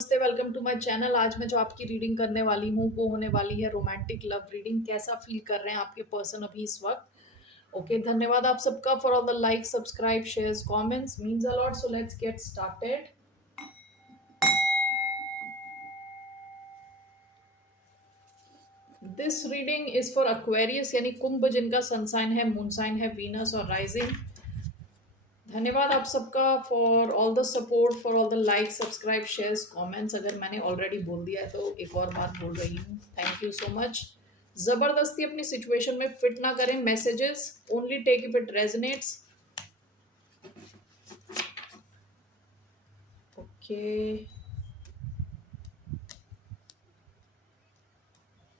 नमस्ते, welcome to my channel. आज मैं जो आपकी रीडिंग करने वाली हूँ वो होने वाली है रोमांटिक लव रीडिंग। कैसा फील कर रहे हैं आपके पर्सन अभी इस वक्त? ओके, धन्यवाद आप सबका for all the like, subscribe, shares, comments, means a lot. So let's get started. This reading is for Aquarius यानी कुंभ, जिनका सन साइन है, मून साइन है वीनस और राइजिंग। धन्यवाद आप सबका for all the support, for all the like, subscribe, shares, comments. अगर मैंने ऑलरेडी बोल दिया है तो एक और बार बोल रही हूँ, थैंक यू सो मच। जबरदस्ती अपनी सिचुएशन में फिट ना करें messages, only take if it resonates. Okay,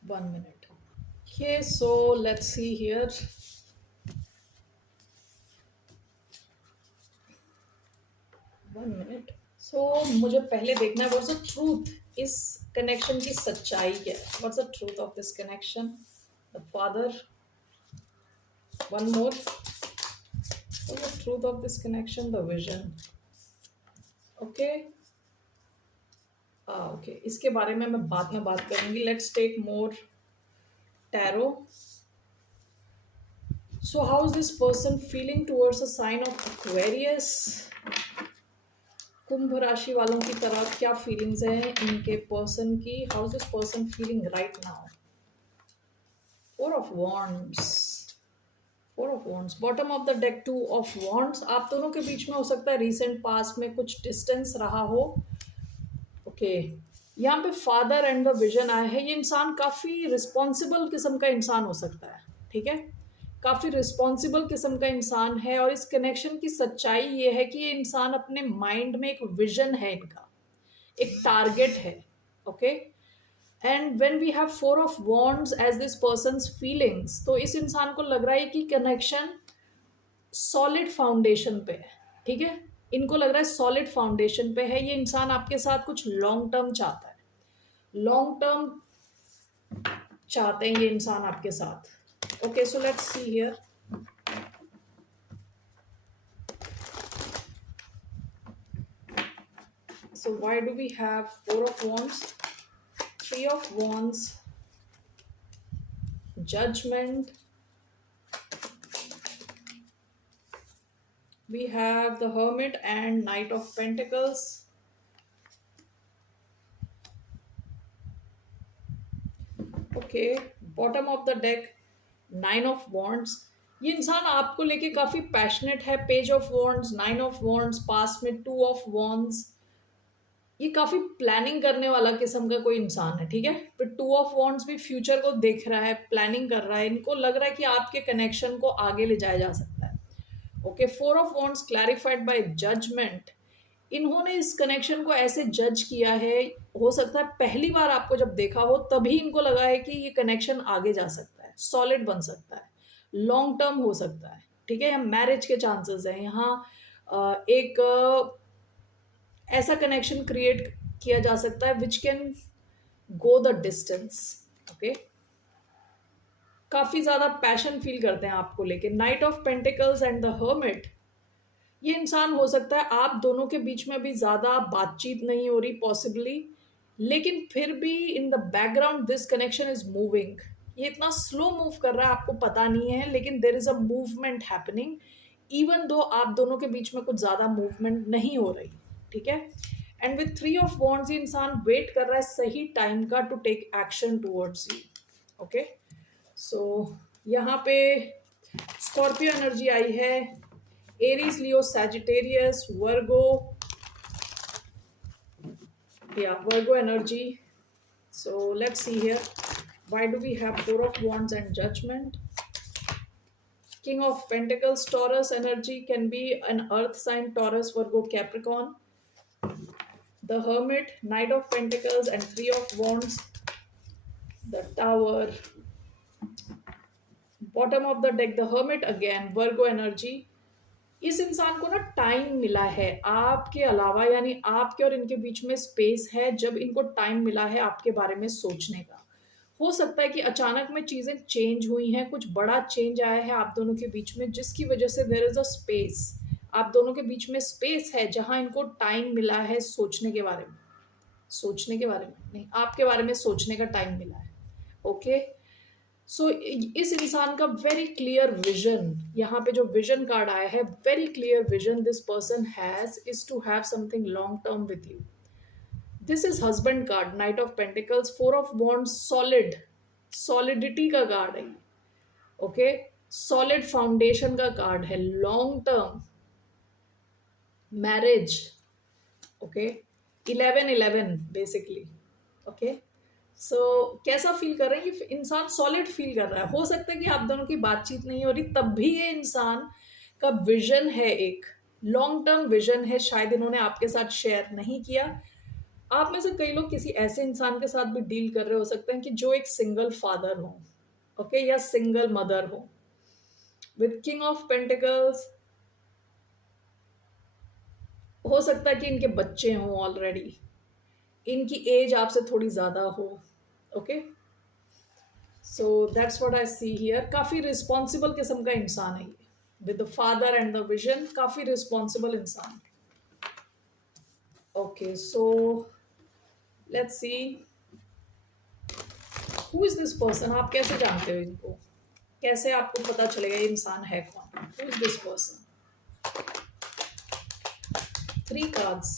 1 minute। Okay, so let's see here. 1 minute। So मुझे पहले देखना है व्हाट्स द ट्रूथ, इस कनेक्शन की सच्चाई क्या है। What's the truth of this connection? The father. One more. What's the truth of this connection? The vision. Okay. Okay, इसके बारे में मैं बाद में बात करूंगी। Let's take more tarot. So how is this person feeling towards a sign of Aquarius? कुंभ राशि वालों की तरफ क्या फीलिंग्स हैं इनके पर्सन की? How is this person feeling right now? Four of wands, four of wands, bottom of the deck, two of wands. आप दोनों के बीच में हो सकता है रिसेंट पास्ट में कुछ डिस्टेंस रहा हो। ओके, यहाँ पे फादर एंड द विजन आया है। ये इंसान काफ़ी रिस्पॉन्सिबल किस्म का इंसान हो सकता है, ठीक है, काफ़ी रिस्पॉन्सिबल किस्म का इंसान है। और इस कनेक्शन की सच्चाई ये है कि ये इंसान अपने माइंड में एक विजन है, इनका एक टारगेट है। Okay, and when we have four of wands as this person's feelings, तो इस इंसान को लग रहा है कि कनेक्शन सॉलिड फाउंडेशन पे है, ठीक है। इनको लग रहा है सॉलिड फाउंडेशन पे है। ये इंसान आपके साथ कुछ लॉन्ग टर्म चाहता है, लॉन्ग टर्म चाहते हैं ये इंसान आपके साथ। Okay, so let's see here. So why do we have four of wands, three of wands, judgment, we have the hermit and knight of pentacles. Okay, bottom of the deck, nine of wands. ये इंसान आपको लेके काफी passionate है। Page of wands, nine of wands, पास में two of wands. ये काफी प्लानिंग करने वाला किस्म का कोई इंसान है, ठीक है। फिर टू ऑफ वॉन्ड्स भी फ्यूचर को देख रहा है, प्लानिंग कर रहा है। इनको लग रहा है कि आपके कनेक्शन को आगे ले जाया जा सकता है। Okay, four of wands clarified by judgement. इन्होंने इस कनेक्शन को ऐसे जज किया है, हो सकता है पहली बार आपको जब देखा हो तभी इनको लगा है कि ये कनेक्शन आगे जा सकता है, सॉलिड बन सकता है, लॉन्ग टर्म हो सकता है, ठीक है। मैरिज के चांसेस हैं यहाँ। एक ऐसा कनेक्शन क्रिएट किया जा सकता है which can go the distance. Okay, काफी ज्यादा पैशन फील करते हैं आपको लेके। Night of pentacles and the hermit. ये इंसान हो सकता है आप दोनों के बीच में भी ज़्यादा बातचीत नहीं हो रही पॉसिबली, लेकिन फिर भी in the background this connection is moving. ये इतना स्लो मूव कर रहा है आपको पता नहीं है, लेकिन देर is a movement happening, even though आप दोनों के बीच में कुछ ज़्यादा मूवमेंट नहीं हो रही, ठीक है। And with three of wands ये इंसान वेट कर रहा है सही टाइम का to take action towards you. Okay, so यहाँ पे स्कॉर्पियो एनर्जी आई है, Aries, Leo, Sagittarius, Virgo. Yeah, Virgo energy. So let's see here. Why do we have Four of Wands and Judgment? King of Pentacles, Taurus energy can be an earth sign, Taurus, Virgo, Capricorn. The Hermit, Knight of Pentacles and Three of Wands. The Tower. Bottom of the deck, the Hermit again, Virgo energy. इस इंसान को ना time मिला है आपके अलावा, यानी आपके और इनके बीच में स्पेस है जब इनको टाइम मिला है आपके बारे में सोचने का। हो सकता है कि अचानक में चीजें चेंज हुई हैं, कुछ बड़ा चेंज आया है आप दोनों के बीच में, जिसकी वजह से देयर इज अ स्पेस। आप दोनों के बीच में स्पेस है जहां इनको टाइम मिला है सोचने के बारे में। सोचने के बारे में नहीं, आपके बारे में सोचने का टाइम मिला है। ओके, सो इस इंसान का वेरी क्लियर विजन, यहाँ पे जो विजन कार्ड आया है, very clear vision this person has is to have something long term with you. This is husband card, knight of pentacles, four of wands, solid, solidity का card है। Okay, solid foundation का card है, long term marriage. Okay, 11-11 basically. Okay, so कैसा feel कर रहे हैं ये इंसान? सॉलिड फील कर रहा है। हो सकता है कि आप दोनों की बातचीत नहीं हो रही, तब भी ये इंसान का विजन है, एक लॉन्ग टर्म विजन है, शायद इन्होंने आपके साथ शेयर नहीं किया। आप में से कई लोग किसी ऐसे इंसान के साथ भी डील कर रहे हो सकते हैं कि जो एक सिंगल फादर हो, ओके, या सिंगल मदर हो। विद किंग ऑफ पेंटिकल्स, हो सकता है कि इनके बच्चे हों ऑलरेडी, इनकी एज आपसे थोड़ी ज़्यादा हो। Okay, so that's what I see here. काफ़ी रिस्पॉन्सिबल किस्म का इंसान है ये, with the father and the vision, काफ़ी रिस्पॉन्सिबल इंसान। Okay, so let's see who is this person. आप कैसे जानते हो इनको? कैसे आपको पता चलेगा ये इंसान है कौन? Who is this person? 3 cards,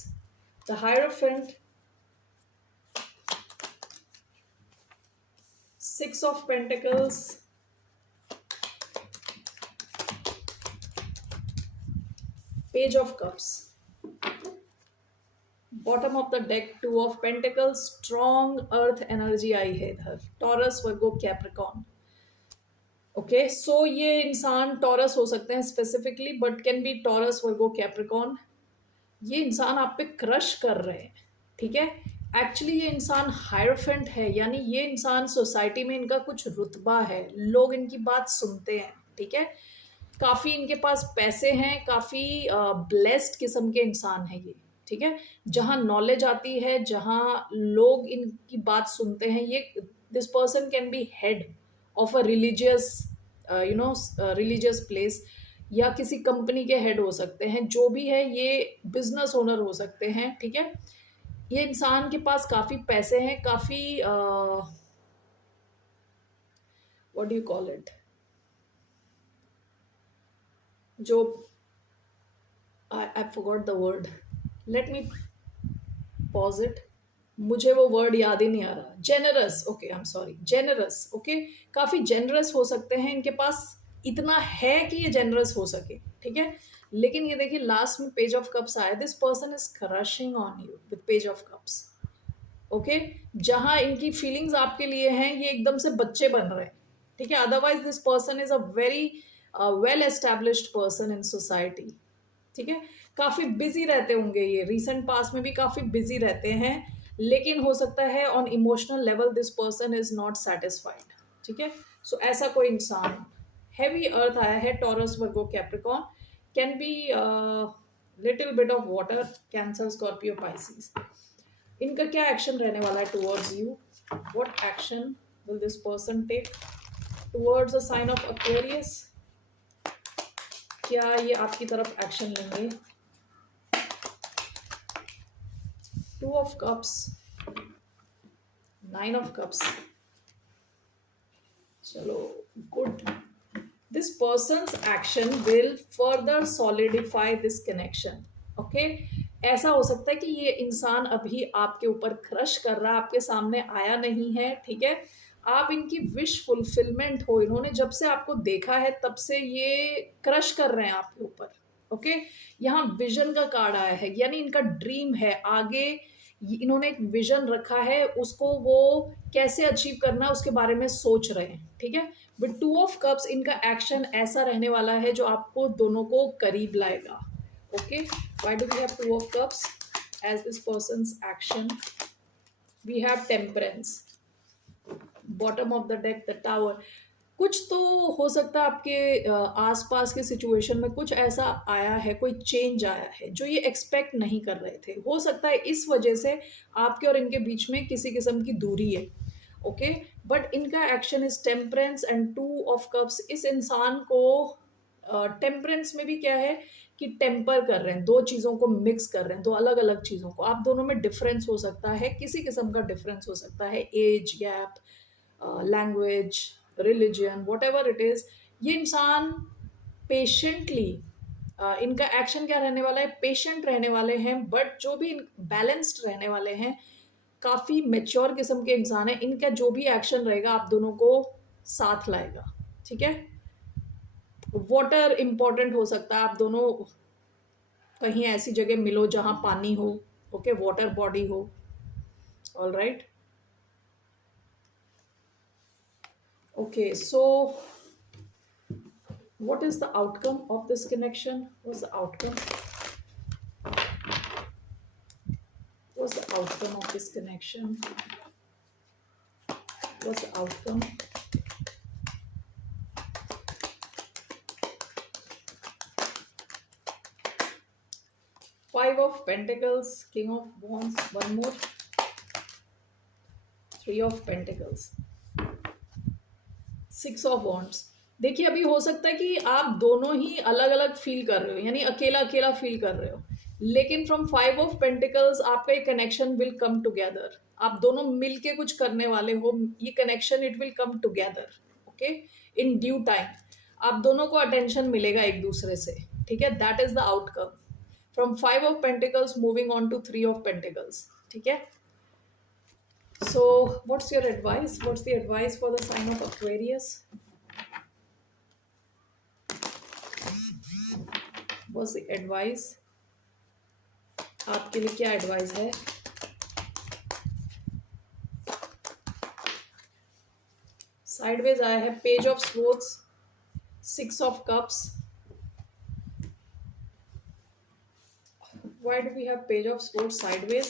the Hierophant, 6 of Pentacles, Page of Cups, bottom of the deck, 2 of Pentacles, strong earth energy आई है इधर, Taurus, Virgo, Capricorn। ओके, सो ये इंसान टॉरस हो सकते हैं specifically, but can be taurus, Virgo, Capricorn. ये इंसान आप पे क्रश कर रहे हैं, ठीक है। एक्चुअली ये इंसान हायरफेंट है, यानी ये इंसान सोसाइटी में इनका कुछ रुतबा है, लोग इनकी बात सुनते हैं, ठीक है। काफ़ी इनके पास पैसे हैं, काफ़ी ब्लेस्ड किस्म के इंसान है ये, ठीक है। जहाँ नॉलेज आती है, जहाँ लोग इनकी बात सुनते हैं, ये this person can be head of a religious religious place, या किसी कंपनी के हेड हो सकते हैं, जो भी है ये बिजनेस ओनर हो सकते हैं, ठीक है। ये इंसान के पास काफ़ी पैसे हैं, काफ़ी what do you call it, जो I forgot the word, let me pause it, मुझे वो वर्ड याद ही नहीं आ रहा। Generous, okay, I am sorry, generous. Okay, काफ़ी जेनरस हो सकते हैं, इनके पास इतना है कि ये जेनरस हो सके, ठीक है। लेकिन ये देखिए लास्ट में पेज ऑफ कप्स आया, this person is crushing on you with page of cups. Okay, जहाँ इनकी फीलिंग्स आपके लिए हैं, ये एकदम से बच्चे बन रहे हैं, ठीक है। Otherwise this person is a very well established person in society, ठीक है। काफ़ी बिजी रहते होंगे ये, रिसेंट पास्ट में भी काफ़ी बिजी रहते हैं, लेकिन हो सकता है on emotional level this person is not satisfied, ठीक है। सो ऐसा कोई इंसान, हैवी अर्थ आया है, Taurus, Virgo, Capricorn, can be little bit of water, Cancer, Scorpio, Pisces. इनका क्या एक्शन रहने वाला है towards you? What action will this person take towards the sign of Aquarius? क्या ये आपकी तरफ एक्शन लेंगे? 2 of cups, 9 of cups, चलो good. This person's action will further solidify this connection. Okay, ऐसा हो सकता है कि ये इंसान अभी आपके ऊपर क्रश कर रहा है, आपके सामने आया नहीं है, ठीक है। आप इनकी विश फुलफिलमेंट हो, इन्होंने जब से आपको देखा है तब से ये क्रश कर रहे हैं आपके ऊपर। ओके, यहाँ विजन का कार्ड आया है, यानी इनका ड्रीम है आगे, इन्होंने एक विजन रखा है, उसको वो कैसे अचीव करना है उसके बारे में सोच रहे हैं, ठीक है। विद 2 ऑफ कप्स इनका एक्शन ऐसा रहने वाला है जो आपको दोनों को करीब लाएगा। Okay, why do we have 2 of cups as this person's action? We have temperance, bottom of the deck, the tower. कुछ तो हो सकता है आपके आसपास के सिचुएशन में कुछ ऐसा आया है, कोई चेंज आया है जो ये एक्सपेक्ट नहीं कर रहे थे। हो सकता है इस वजह से आपके और इनके बीच में किसी किस्म की दूरी है, ओके। बट इनका action is temperance and 2 of cups. इस इंसान को टेम्परेंस में भी क्या है कि टेम्पर कर रहे हैं, दो चीज़ों को मिक्स कर रहे हैं, दो अलग अलग चीज़ों को। आप दोनों में डिफरेंस हो सकता है, किसी किस्म का डिफरेंस हो सकता है, age gap, language, religion, what ever it is. ये इंसान पेशेंटली, इनका एक्शन क्या रहने वाला है, पेशेंट रहने वाले हैं, बट जो भी बैलेंस्ड रहने वाले हैं, काफ़ी मेच्योर किस्म के इंसान है। इनका जो भी एक्शन रहेगा आप दोनों को साथ लाएगा, ठीक है। वाटर इंपॉर्टेंट हो सकता है, आप दोनों कहीं ऐसी जगह मिलो जहां पानी हो, ओके, वाटर बॉडी हो, all right. Okay, so what is the outcome of this connection? What's the outcome? What's the outcome of this connection? What's the outcome? Five of Pentacles, King of Wands, one more, Three of Pentacles, Six of Wands. देखिए, अभी हो सकता है कि आप दोनों ही अलग अलग फील कर रहे हो, यानी अकेला अकेला फील कर रहे हो, लेकिन फ्रॉम फाइव ऑफ पेंटिकल्स आपका ये कनेक्शन विल कम टुगेदर। आप दोनों मिलके कुछ करने वाले हो, ये connection it will come together, okay, in due time. आप दोनों को अटेंशन मिलेगा एक दूसरे से, ठीक है। That is the outcome from five of pentacles moving on to three of pentacles, ठीक है। So what's your advice, what's the advice for the sign of Aquarius? What's the advice, आपके लिए क्या एडवाइस है? साइडवेज आया है page of swords, six of cups. Why do we have page of swords sideways?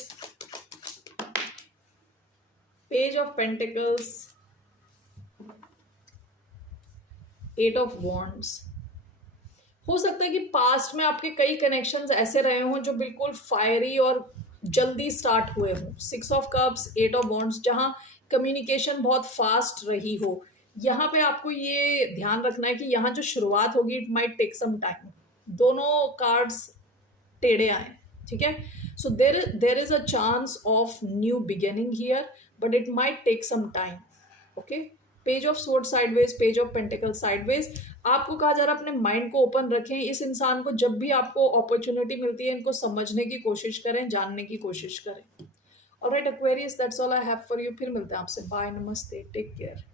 Page of pentacles, eight of wands. हो सकता है कि पास्ट में आपके कई कनेक्शंस ऐसे रहे हों जो बिल्कुल फायरी और जल्दी स्टार्ट हुए हों। Six of cups, eight of wands, जहाँ कम्युनिकेशन बहुत फास्ट रही हो। यहाँ पे आपको ये ध्यान रखना है कि यहाँ जो शुरुआत होगी it might take some time. दोनों कार्ड्स टेढ़े आए, ठीक है। So there is a chance of new beginning here, but it might take some time, okay. Page of sword sideways, page of pentacle sideways. आपको कहा जा रहा है अपने माइंड को ओपन रखें। इस इंसान को जब भी आपको अपॉर्चुनिटी मिलती है इनको समझने की कोशिश करें, जानने की कोशिश करें। Alright Aquarius, that's all I have for you. फिर मिलते हैं आपसे, बाय, नमस्ते, टेक केयर।